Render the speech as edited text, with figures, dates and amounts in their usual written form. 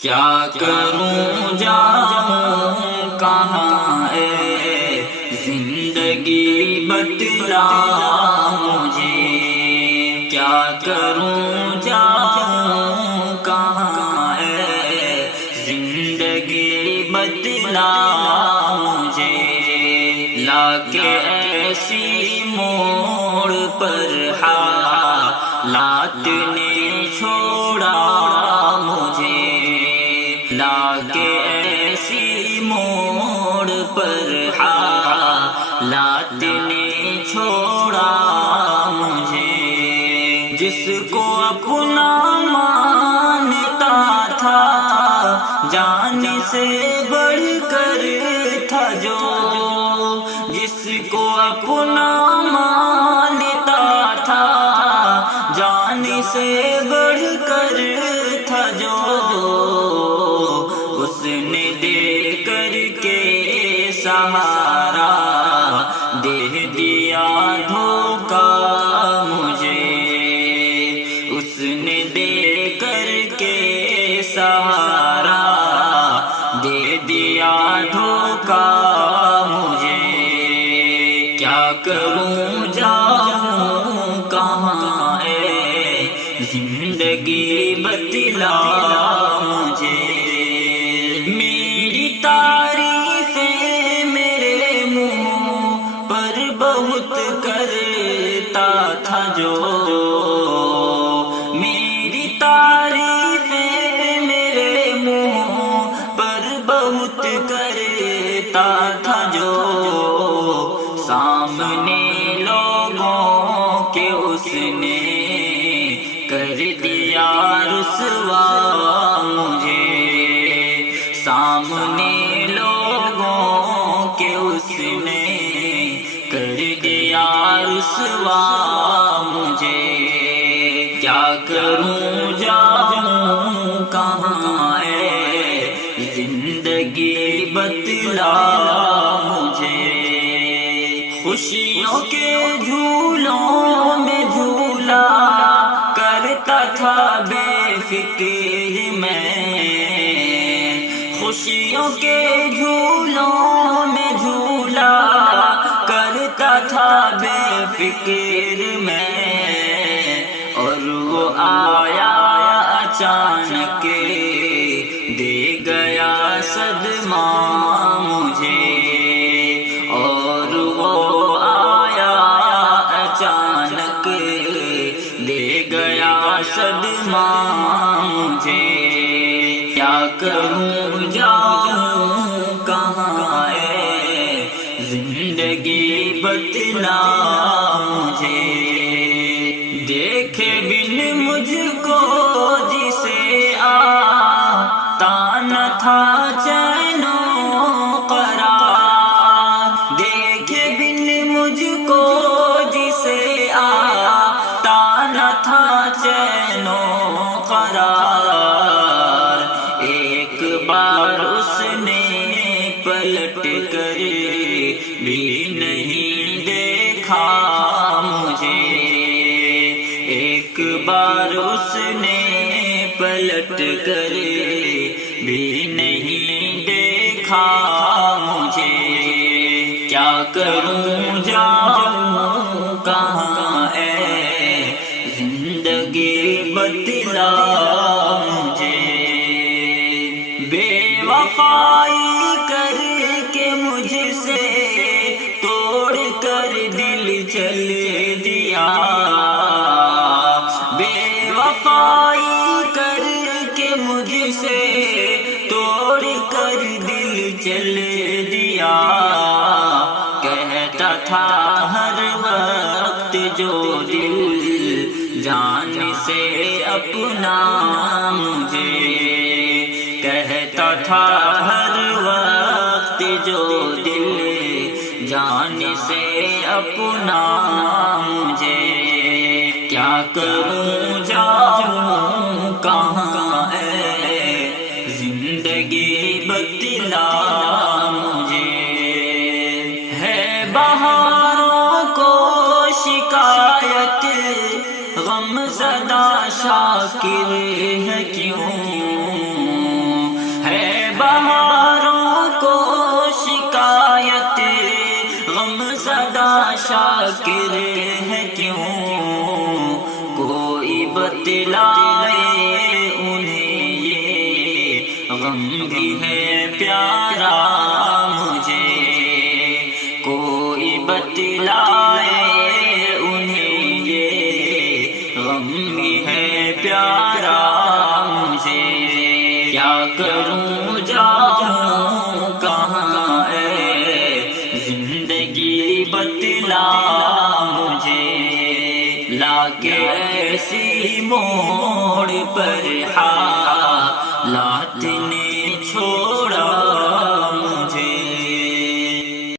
کیا کروں جاؤں کہاں اے زندگی بتلا مجھے، کیا کروں جاؤں کہاں اے زندگی بتلا مجھے، لا کے ایسی موڑ پر حالات نے چھوڑا مجھے، لا کے ایسی موڑ پر حالات نے چھوڑا مجھے، جس کو اپنا مانتا تھا جان سے بڑھ کر تھا جو، جس کو اپنا مانتا تھا جان سے بڑھ کر تھا جو، اس نے دے کر کے سہارا دے دیا دھوکا مجھے، اس نے دے کر کے سہارا دے دیا دھوکا مجھے، کیا کروں جاؤں کہاں اے زندگی بتلا مجھے، میری تعریفیں میرے منہ پر بہت کرتا تھا جو، میری تعریفیں میرے منہ پر بہت کرتا تھا جو، سامنے لوگوں کے اس نے کر دیا رسوا مجھے، سامنے لوگوں کے اس نے کر دیا رسوا مجھے، کیا کروں جاؤں کہاں اے زندگی بتلا مجھے، خوشیوں کے جھولوں میں جھولا کرتا تھا بے فکر میں، خوشیوں کے جھولوں میں جھولا کرتا تھا بے فکر میں، اور وہ آیا اچانک دے گیا صدمہ مجھے، اور وہ آیا اچانک دے گیا صدمہ مجھے، کیا کروں جاؤں کہاں اے زندگی بتلا مجھے، دیکھے بن مجھ کو جسے آتا نہ تھا چین و قرار، دیکھے بن مجھ کو جسے آتا نہ تھا چین و قرار، ایک بار اس نے پلٹ کر بھی نہیں دیکھا مجھے، ایک بار اس نے پلٹ کر بھی نہیں دیکھا مجھے، کیا کروں جاؤں کہاں اے زندگی بتلا مجھے، بے وفائی کر کے مجھ سے توڑ کر دل چل دیا، بے وفائی کر کے مجھ سے توڑ کر دل چل دیا، کہتا تھا ہر وقت جو دل جان سے اپنا مجھے، کہتا تھا ہر وقت جو دل جان سے اپنا مجھے، کیا کروں جاؤں کہاں اے زندگی بتلا مجھے، ہے بہاروں کو شکایت غم زدہ شاکر ہے کیوں، شاکر ہے کیوں کوئی بتلائے انہیں یہ غم بھی ہے پیارا مجھے کوئی بتلائے انہیں یہ غم بھی ہے پیارا مجھے کیا کروں جاؤں کہاں اے زندگی بتلا مجھے لا کے ایسی موڑ پر